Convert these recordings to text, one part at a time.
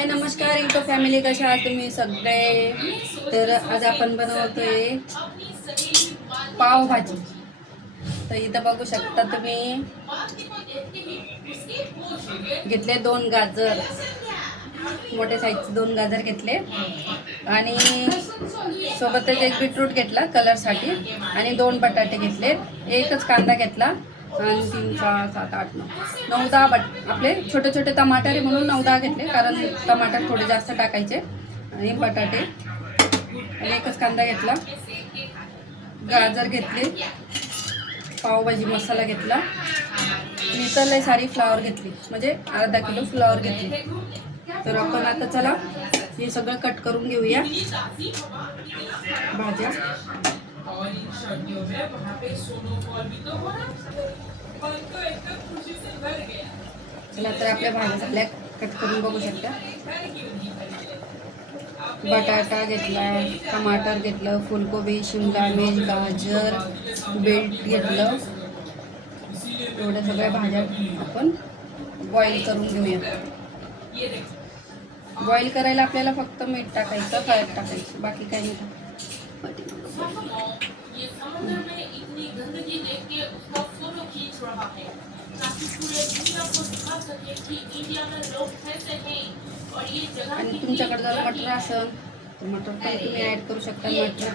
हाय नमस्कार इथं फॅमिली कशा आहात तुम्ही सगळे? तर आज आपण बनवतोय पावभाजी. तर इथं बघू शकता तुम्ही. घेतले दोन गाजर. मोठे साईजचे दोन गाजर घेतले. आणि सोबतच एक बीटरूट घेतला कलरसाठी आणि दोन बटाटे घेतले. एकच कांदा घेतला. आणि तीन सहा सात आठ नऊ. नऊ दहा बट आपले छोटे छोटे टमाटर म्हणून नऊ दहा घेतले कारण टमाटर थोडे जास्त टाकायचे. आणि बटाटे. आणि एकच कांदा घेतला. गाजर घेतले. पावभाजी मसाला घेतला. मी तर लय सारी फ्लावर घेतली. म्हणजे अर्धा किलो फ्लावर घेतली. तर आपण आता चला हे सगळं कट करून घेऊया. भाज्या. चला तर आपल्या भाज्या झाल्या कट करून बघू शकता. बटाटा घेतला टमाटर घेतलं फुलकोबी शिमला मिर्च गाजर बीट घेतलं. एवढ्या सगळ्या भाज्या आपण बॉईल करून घेऊया बॉईल करायला आपल्याला फक्त मीठ टाकायचं काय टाकायचं बाकी काही नाही टाकायचं. आणि तुमच्याकडे जर मटर। असेल तर मटर पण तुम्ही ॲड करू शकता मटर?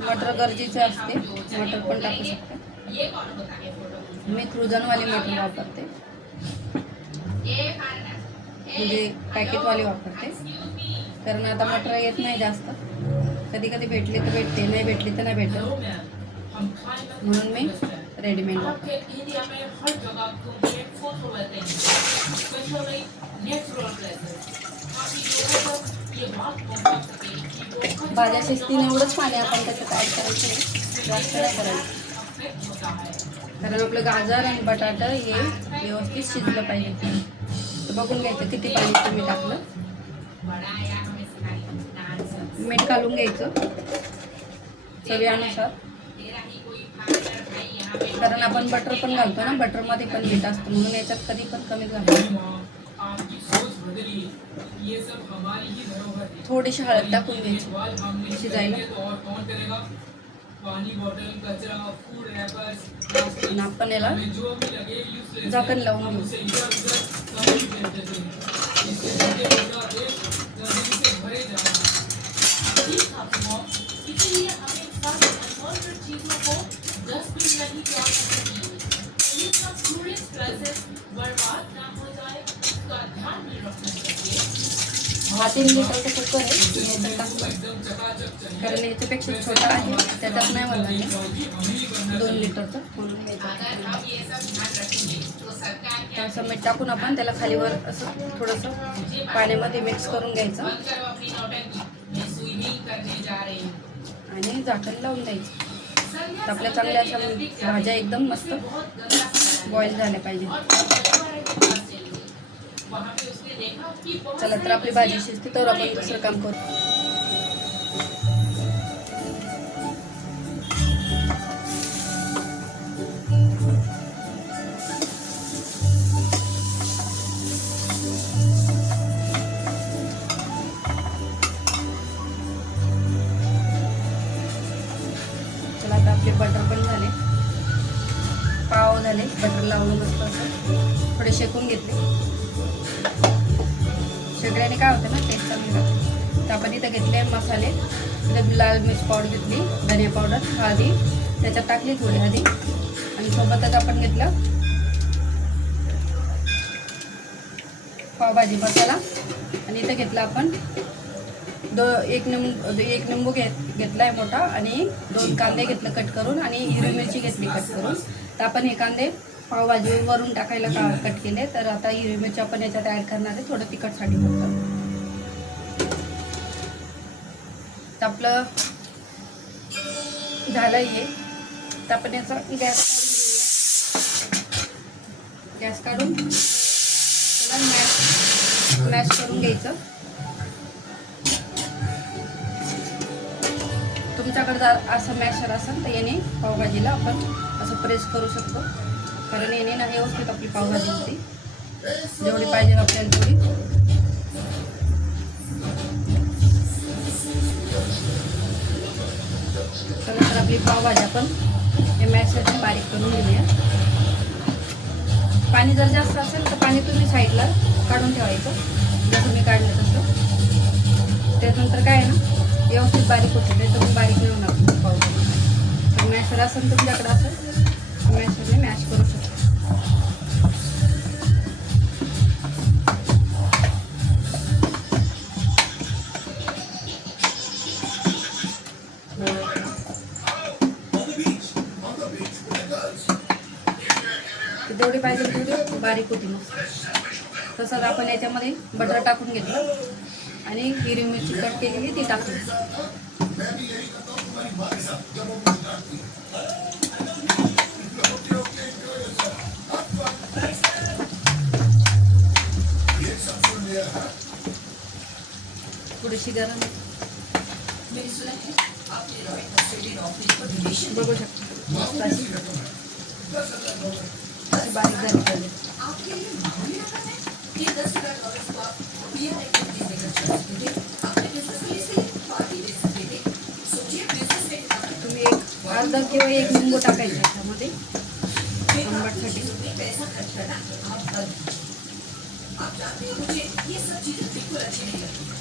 मटर गरजेचं असते. मटर पण टाकू शकता. मी क्रुझनवाली मटर वापरते. म्हणजे पॅकेटवाली वापरते. कारण आता मटर येत नाही जास्त. कधी कधी भेटली तर भेटते नाही भेटली तर नाही भेटत. म्हणून मी रेडीमेड. भाज्या शिजतीने एवढंच पाणी आपण त्याच्यात ॲड करायचं. जास्त नाही करायचं. कारण आपलं गाजर आणि बटाटा हे व्यवस्थित शिजलं पाहिजे. तर बघून घ्यायचं किती पाणी तुम्ही टाकलं. मीठ घालून घ्यायचं. चवीनुसार. कारण आपण बटर पण घालतो ना बटरमध्ये पण मीठ असतं म्हणून याच्यात कधी पण कमी घालतो थोडीशी हळद टाकून द्यायची शिजायला. आपण याला हमें झाकण लावून घेऊ दोन लिटरचं तर क्या असं मीठ टाकून आपण त्याला खालीवर असं थोडंसं पाण्यामध्ये मिक्स करून घ्यायचं. आणि झाकण लावून द्यायचं. तर आपल्या चांगल्या अशा भाज्या एकदम मस्त बॉईल झाल्या पाहिजे. चला तर आपली भाजी शिजते तर आपण दुसरं काम करू. शेकून घेतले. शेकड्याने काय होतं ना टेस्ट चांगली जाते तर आपण इथं घेतले मसाले. इथं लाल मिर्च पावडर घेतली धनिया पावडर हळदी त्याच्यात टाकली थोडी हळदी. आणि सोबतच आपण घेतलं पावभाजी मसाला. आणि इथं घेतला आपण दो एक निंबू एक निंबू घेत घेतला आहे मोठा आणि दोन कांदे घेतलं कट करून आणि हिरवी मिरची घेतली कट करून. तर आपण हे कांदे पावभाजी वरून टाकायला का कट केले. तर आता हिरवी मिरची आपण याच्यात ॲड करणार आहे. थोडं तिखटसाठी फक्त. आपलं झालं हे. तर आपण याचा गॅस काढून घेऊया. गॅस काढून त्याला मॅश मॅश करून घ्यायचं. तुमच्याकडे जर असं मॅशर असेल तर याने पावभाजीला आपण असं प्रेस करू शकतो. कारण येणे ना व्यवस्थित आपली पावभाजी होती. जेवढी पाहिजे आपल्याला तेवढी. त्यानंतर आपली पावभाजी आपण हे मॅशसाठी बारीक करून घेऊया. पाणी जर जास्त असेल तर पाणी तुम्ही साईडला काढून ठेवायचं. जर तुम्ही काढलं तसं. त्यानंतर काय आहे ना व्यवस्थित बारीक होते ते तुम्ही बारीक नेऊन आपण पावभाजी तर मॅशर असेल तुमच्याकडे असेल मॅशरने मॅश बारीक होती मग तसंच आपण याच्यामध्ये बटर टाकून घेतलं. आणि हिरवी मिरची कट केलेली ती टाकली. थोडीशी गरम बघू शकता. आपके लिए भारी रकम है? ये दस हज़ार डॉलर को आप पीएम एक्टिविटी में खर्च कर सकते हैं। आपने बिज़नेस में से पार्टी दे सकते हैं। सोचिए बिज़नेस में तुम्ही एक अर्धा किंवा एक लिंबू टाकायचं त्याच्यामध्ये आंबटसाठी तुम्ही पैसा खर्च करना आप आप जानते हो मुझे ये सब चीज़ें बिल्कुल अच्छी नहीं लगती।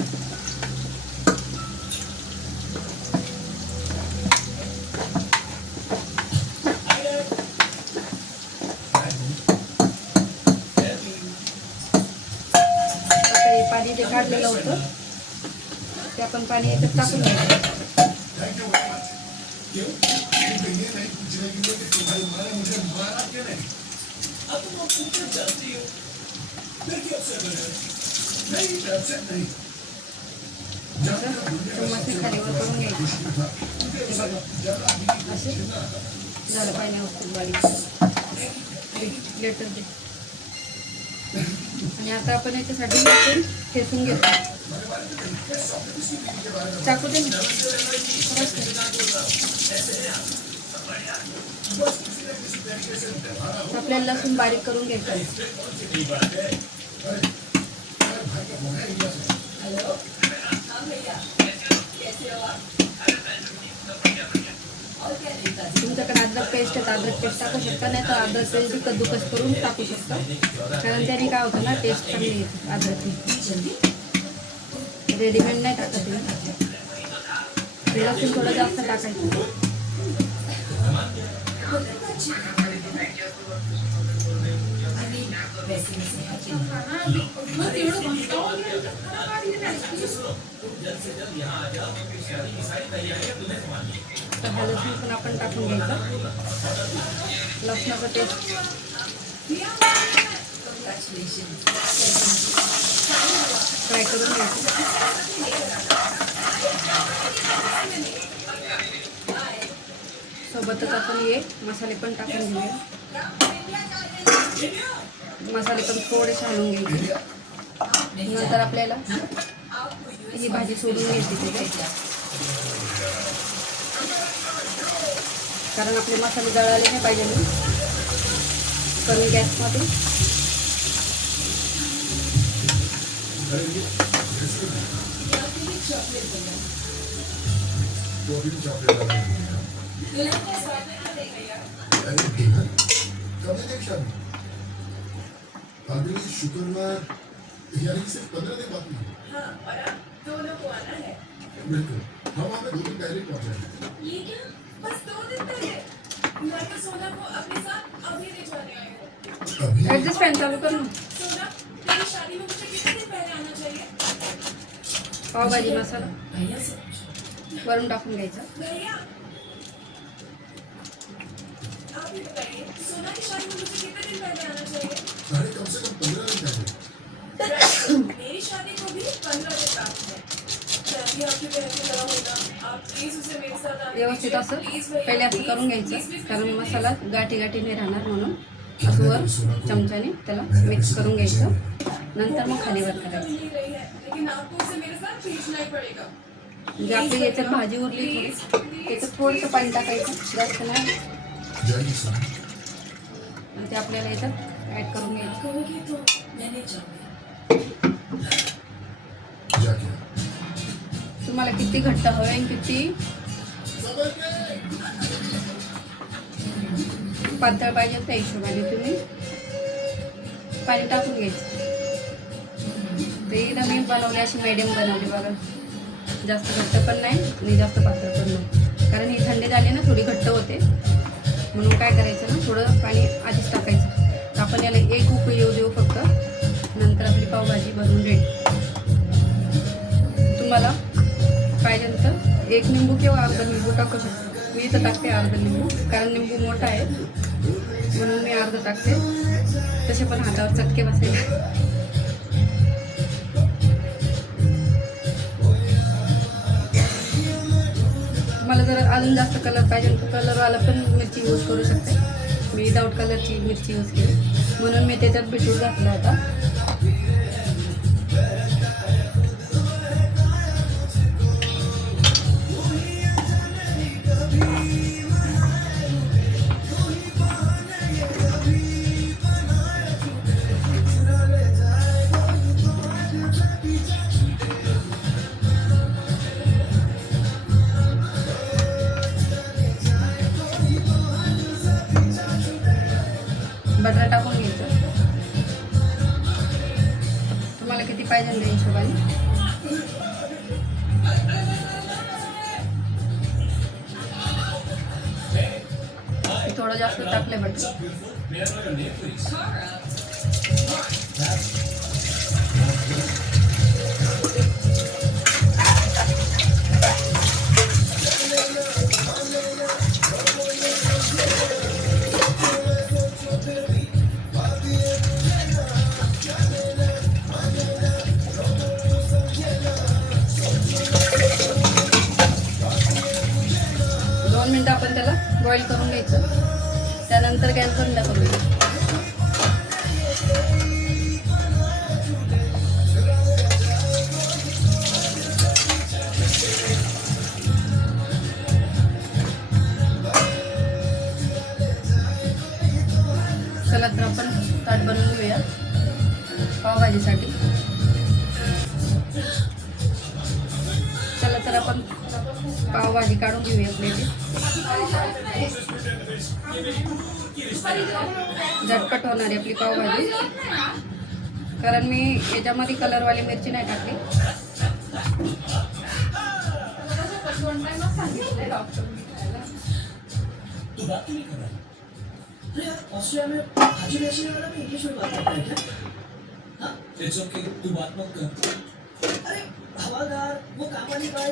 काढलेलं होतं. ते आपण पाणी याच्यात टाकून खालीवर करून झालं पाणी. बारीक लेटर दे. आणि आता आपण याच्यासाठी आपण ठेचून घेतो चाकू दे दे. आपल्याला लसूण बारीक करून घ्यायचं आहे. तुमच्याकडे अद्रक पेस्ट आहे तर अद्रक पेस्ट टाकू शकता नाही तर अद्रक पेस्ट कद्दूकस करून टाकू शकता. कारण त्याने काय होतं ना टेस्ट चांगली येते अद्रकची. रेडीमेड नाही टाकत लसूण थोडं जास्त टाकायचं. तर हा पण आपण टाकून घ्यायचा. लसणाचा टेस्ट फ्राय करून घ्यायचं सोबतच आपण हे मसाले पण टाकून घेऊया. मसाले पण थोडे हलवून घ्यायचे. नंतर आपल्याला ही भाजी सोडून घ्यायची. तिथे कारण आपले मसाले जळाले नाही पाहिजे ना कमी गॅसमध्ये. शुक्रवार यानी सिर्फ़ पंद्रह दिन बाकी है हाँ और अब दोनों को आना है। बिल्कुल। हम हमें दो दिन पहले पहुंचाएँगे ये क्या? बस दो दिन पहले मैं तो सोना को अपने साथ अभी ले जाने आई हूँ। अभी? ॲडजस्ट चालू कर। सोना तेरी शादी में मुझे कितने दिन पहले आना चाहिए? पावभाजी मसाला। भैया वरून टाकून घ्यायचा भैया आप ही बताइए सोना की शादी में मुझे कितने दिन पहले आना चाहिए? अरे कम से कम पंद्रह दिन पहले। मेरी शादी को भी पंद्रह दिन बाकी है। व्यवस्थित। असं. पहिले असं करून घ्यायचं. कारण मसाला गाठी गाठी नाही राहणार म्हणून. असं वर चमच्याने त्याला मिक्स करून घ्यायचं. नंतर मग खालीवर करायचं म्हणजे आपली याच्यात भाजी उरली थोडी. त्याच्यात थोडंसं पाणी टाकायचं. जास्त नाही. ते आपल्याला याच्यात ॲड करून घ्यायचं. तुम्हाला किती घट्ट हवे आणि किती? पातळ पाहिजे त्या हिशोबाने तुम्ही. पाणी टाकून घ्यायचं. ते नवीन मी अशी मीडियम बनवली बघा. जास्त घट्ट पण नाही आणि जास्त पातळ पण नाही. कारण ही थंडी झाली ना थोडी घट्ट होते. म्हणून काय करायचं ना थोडं पाणी आधीच टाकायचं. तर आपण याला एक उकळी येऊ देऊ फक्त. नंतर आपली पावभाजी बनवून रेडी. तुम्हाला पाहिजे तर एक निंबू किंवा अर्धा निंबू टाकू शकतो. मी इथं टाकते अर्धा निंबू कारण निंबू मोठा आहे. म्हणून मी अर्धा टाकते. तसे पण हातावर चटके बसेल मला जर अजून जास्त कलर पाहिजे तर कलरवाला पण मिरची यूज करू शकते. मी विदाऊट कलरची मिरची यूज केली. म्हणून मी त्याच्यात बीटरूट घातला होता किती पाहिजे त्या हिशोबाने? थोडं जास्त टाकले बटाटे बॉईल करून घ्यायचं. त्यानंतर गॅस बंद करून घ्यायचं चला तर आपण ताट बनवून घेऊया पावभाजीसाठी. पावभाजी काढून घेऊया प्लेटी झटपट होणारी आपली पावभाजी. कारण मी याच्यामध्ये कलरवाली मिरची नाही टाकली. तू बात क्यों कर. अरे मत कर अरे हवादार वो कामाली बाई.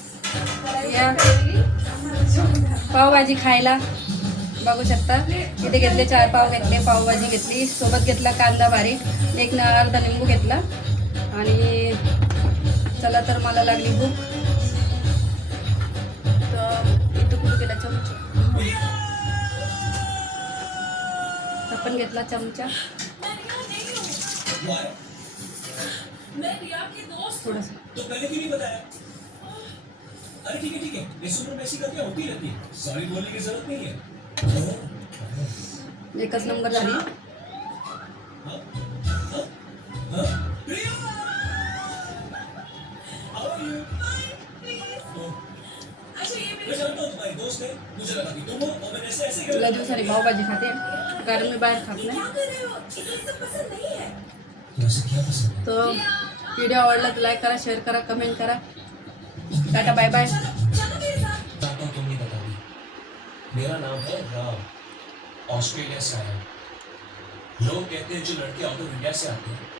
या पावभाजी खायला. बघू शकता. इथे घेतले चार पाव घेतले पावभाजी घेतली. सोबत घेतला कांदा बारीक एक न अर्धा लिंबू घेतला. आणि चला तर मला लागली भूक. तर इथं कुठं गेला चमचा? आपण घेतला चमचा. थोडासा. अरे ठीक है ठीक है ये सुपर मैसी करके होती रहती है सॉरी बोलने की जरूरत नहीं है ओह, एकच नंबर झाली हाँ? हाँ? हाँ? प्रिया! How are you? ओह, अच्छा ये मैं जानता हूँ तुम्हारी दोस्त है मुझे लगा कि तुम हो और मैंने ऐसे ऐसे तुला कर दिवसांनी पावभाजी खाते कारण मी बाहेर खात नाही क्या कर रहे हो इसे सब पसंद नहीं है वैसे क्या पसंद है तो व्हिडिओ आवडला तर लाईक करा शेअर करा कमेंट करा टाटा बाय बाय टाटा नहीं बता दी। मेरा नाम है राव, ऑस्ट्रेलिया से आया लोग कहते हैं जो लड़के आउट ऑफ़ इंडिया से आते हैं